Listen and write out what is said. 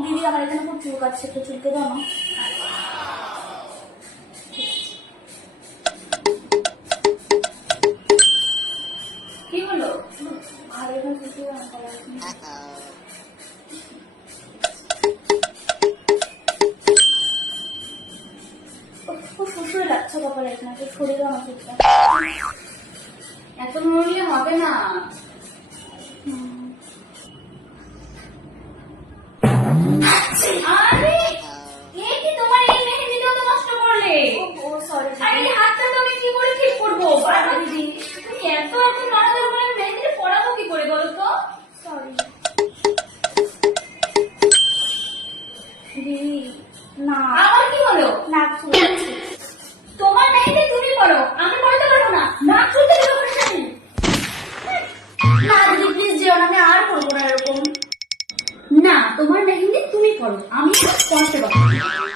দিদি আমার এখানে খুব চুল কাটছে, একটু চুলকে দাও না। কি হলো? আর এখানে চুলকে দাও না। খুব সুন্দর লাগছে কপালে, এখানে সরে দাও না চুলটা। এত নড়লে হবে না। আরে এ কি তোমার এই মেহেন্দিটাও তো নষ্ট করলে। ও সরি আরে এই হাতটা তো আমি কি করে ঠিক করবো? বাবা দিদি তুমি এত নড়াচড়া করে মেহেন্দিটা পরাবো কি করে বলো তো? সরি দিদি। না আমার কি হলো? নাক চুলকাচ্ছে। তোমার মেহেন্দি তুমি করো, আমি পড়তে পারবো না। নাক চুলতে দিতে পারি না। না দিদি প্লিজ যেও না, আমি আর করবো না এরকম। না তোমার মেহেন্দি তুমি করো, আমি আর পড়তে পারবো না।